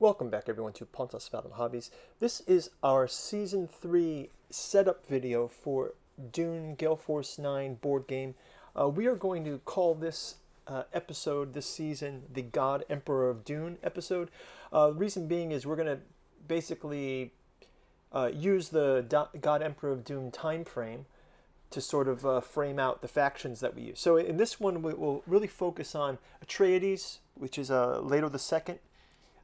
Welcome back everyone to Pontus Fathom Hobbies. This is our Season 3 setup video for Dune Gale Force 9 board game. We are going to call this episode this season the God Emperor of Dune episode. The reason being is we're going to basically use the God Emperor of Dune time frame to sort of frame out the factions that we use. So in this one we will really focus on Atreides, which is Leto II.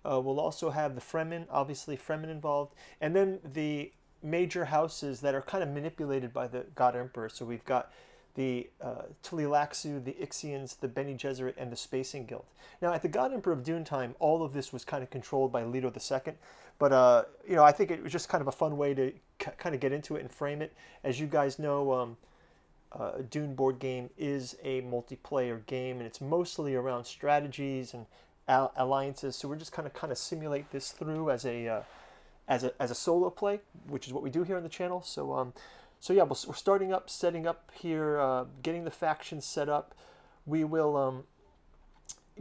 We'll also have the Fremen, obviously Fremen involved, and then the major houses that are kind of manipulated by the God Emperor. So we've got the Tleilaxu, the Ixians, the Bene Gesserit, and the Spacing Guild. Now, at the God Emperor of Dune time, all of this was kind of controlled by Leto II, but I think it was just kind of a fun way to kind of get into it and frame it. As you guys know, Dune board game is a multiplayer game, and it's mostly around strategies and alliances. So we're just kind of simulate this through as a solo play, which is what we do here on the channel. So yeah, we're starting up, setting up here, getting the factions set up. We will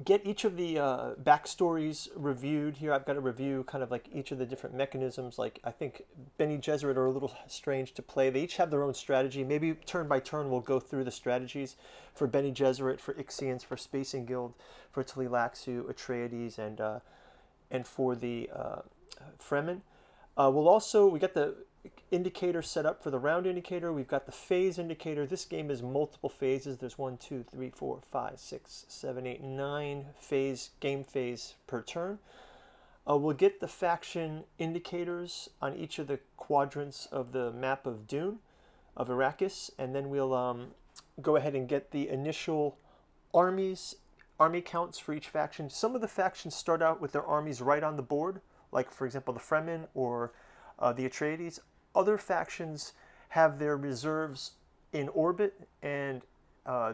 get each of the backstories reviewed here. I've got to review kind of like each of the different mechanisms. Like, I think Bene Gesserit are a little strange to play. They each have their own strategy. Maybe turn by turn we'll go through the strategies for Bene Gesserit, for Ixians, for Spacing Guild, for Tleilaxu, Atreides, and for the Fremen. We got the indicator set up for the round indicator. We've got the phase indicator. This game is multiple phases. There's 1, 2, 3, 4, 5, 6, 7, 8, 9 game phase per turn. We'll get the faction indicators on each of the quadrants of the map of Dune, of Arrakis, and then we'll go ahead and get the initial army counts for each faction. Some of the factions start out with their armies right on the board, like for example the Fremen or the Atreides. Other factions have their reserves in orbit, and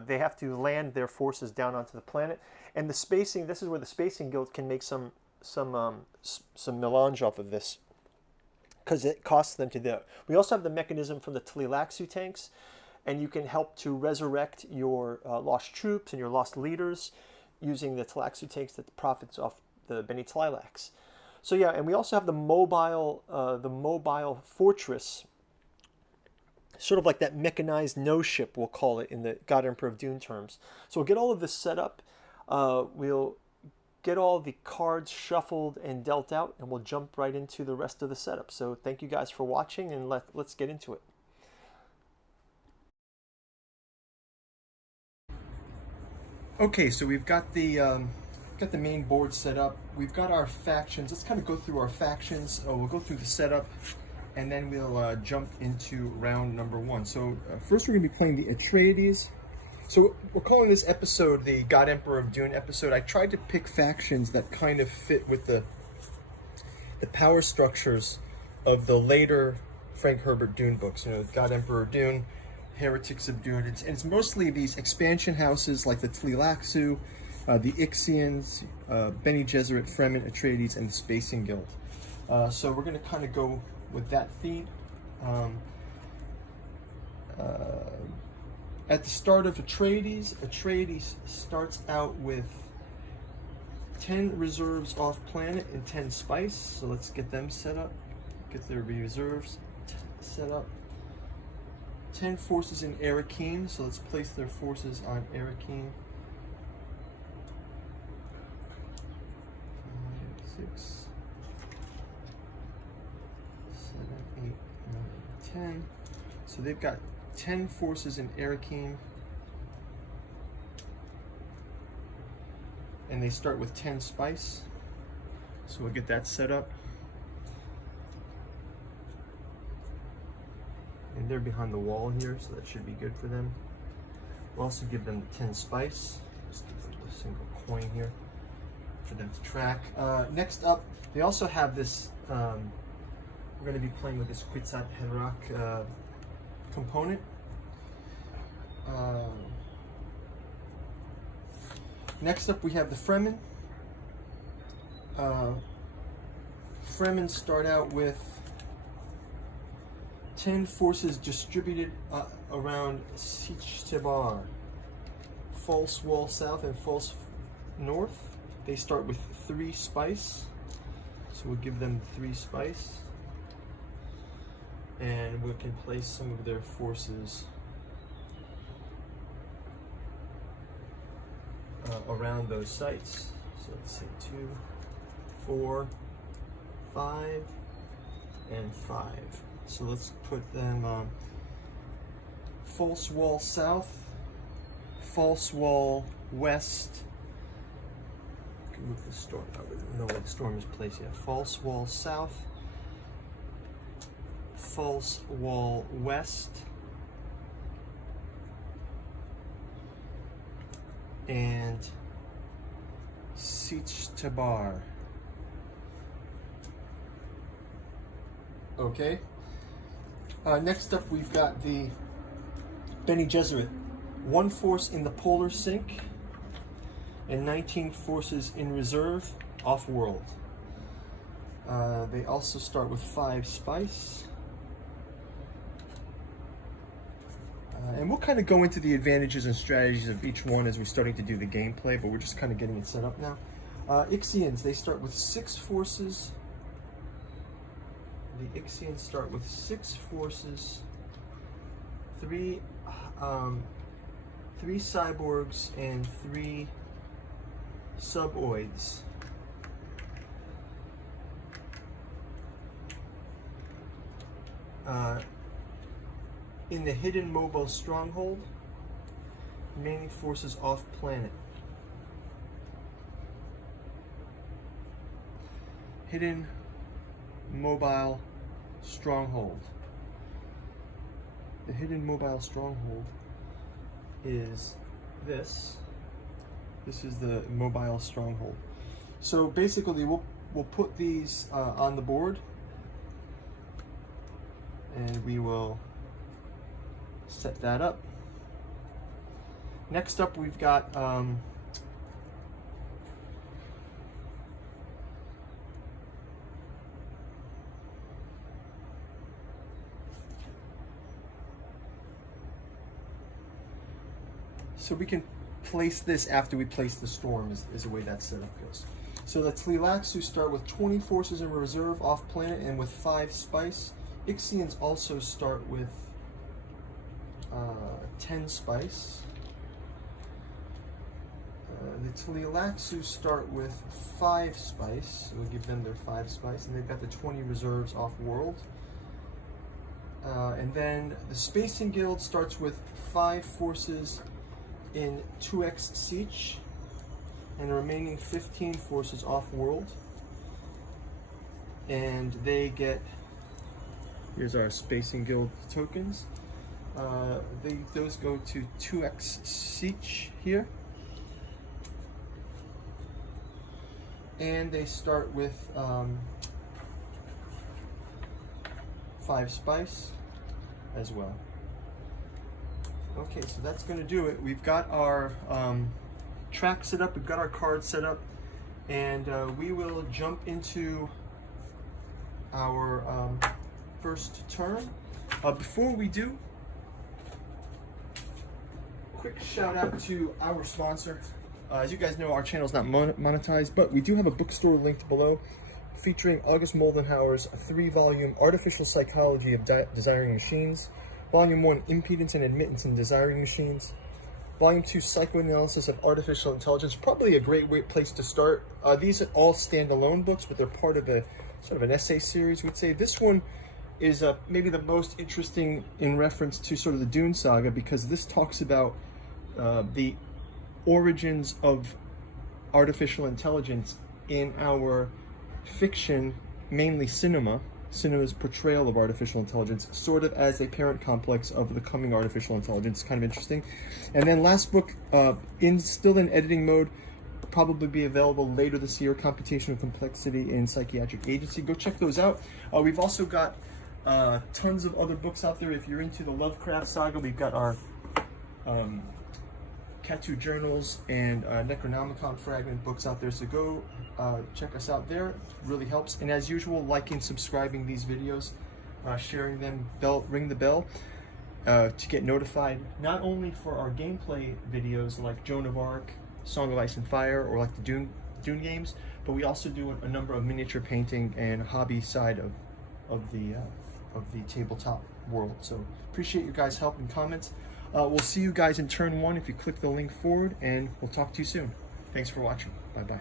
they have to land their forces down onto the planet. And the spacing, this is where the Spacing Guild can make some melange off of this, because it costs them to do it. We also have the mechanism from the Tleilaxu tanks, and you can help to resurrect your lost troops and your lost leaders using the Tleilaxu tanks that profits off the Bene Tleilax. So yeah, and we also have the mobile fortress, sort of like that mechanized nose ship, we'll call it in the God Emperor of Dune terms. So we'll get all of this set up. We'll get all the cards shuffled and dealt out, and we'll jump right into the rest of the setup. So thank you guys for watching, and let's get into it. Okay, so we've got the main board set up. We've got our factions. Let's kind of go through our factions. We'll go through the setup, and then we'll jump into round number 1. So first we're going to be playing the Atreides. So we're calling this episode the God Emperor of Dune episode. I tried to pick factions that kind of fit with the power structures of the later Frank Herbert Dune books. You know, God Emperor of Dune, Heretics of Dune. It's mostly these expansion houses like the Tleilaxu, the Ixians, Bene Gesserit, Fremen, Atreides, and the Spacing Guild. So we're going to kind of go with that theme. At the start of Atreides starts out with 10 reserves off planet and 10 spice. So let's get them set up. Get their reserves set up. 10 forces in Arakim. So let's place their forces on Arakim. 6, 7, 8, 9, 10. So they've got 10 forces in Arakim, and they start with 10 spice. So we'll get that set up. And they're behind the wall here, so that should be good for them. We'll also give them 10 spice. Just give them a single coin here for them to track. Next up, they also have this, we're going to be playing with this Kwisatz Haderach component. Next up, we have the Fremen. Fremen start out with 10 forces distributed around Sich Tebar, False Wall South and False North. They start with 3 spice. So we'll give them 3 spice, and we can place some of their forces around those sites. So let's say 2, 4, 5, and 5. So let's put them false wall south, false wall west. Move the storm. I wouldn't know where the storm is placed yet. False wall south, false wall west, and Siege Tabar. Okay. Next up, we've got the Bene Gesserit. 1 force in the polar sink and 19 forces in reserve off-world. They also start with 5 spice. And we'll kind of go into the advantages and strategies of each one as we're starting to do the gameplay, but we're just kind of getting it set up now. Ixians, they start with 6 forces. The Ixians start with 6 forces, 3 cyborgs, and 3 suboids. In the hidden mobile stronghold, remaining forces off planet. Hidden mobile stronghold. The hidden mobile stronghold is this. This is the mobile stronghold. So basically we'll put these on the board, and we will set that up. Next up, we've got so we can place this after we place the storm is the way that setup goes. So the Tleilaxu start with 20 forces in reserve off planet and with 5 spice. Ixians also start with 10 spice. The Tleilaxu start with 5 spice, so we'll give them their 5 spice, and they've got the 20 reserves off world. And then the Spacing Guild starts with 5 forces in 2x Siege, and the remaining 15 forces off world. And they get, here's our Spacing Guild tokens. Those go to 2x Siege here. And they start with 5 spice as well. Okay, so that's going to do it. We've got our track set up, we've got our cards set up, and we will jump into our first turn. Before we do, quick shout out to our sponsor. As you guys know, our channel is not monetized, but we do have a bookstore linked below featuring August Moldenhauer's 3-volume Artificial Psychology of Desiring Machines, Volume 1, Impedance and Admittance in Desiring Machines, Volume 2, Psychoanalysis of Artificial Intelligence. Probably a great place to start. These are all standalone books, but they're part of a sort of an essay series. We'd say this one is maybe the most interesting in reference to sort of the Dune saga, because this talks about the origins of artificial intelligence in our fiction, mainly cinema's portrayal of artificial intelligence, sort of as a parent complex of the coming artificial intelligence. Kind of interesting. And then last book, still in editing mode, probably be available later this year, Computational Complexity in Psychiatric Agency. Go check those out. We've also got tons of other books out there. If you're into the Lovecraft saga, we've got our Catu Journals and Necronomicon Fragment books out there, so go check us out there. It really helps. And as usual, liking, subscribing these videos, sharing them, ring the bell to get notified, not only for our gameplay videos like Joan of Arc, Song of Ice and Fire, or like the Dune games, but we also do a number of miniature painting and hobby side of the tabletop world. So appreciate your guys' help and comments. We'll see you guys in turn 1 if you click the link forward, and we'll talk to you soon. Thanks for watching. Bye bye.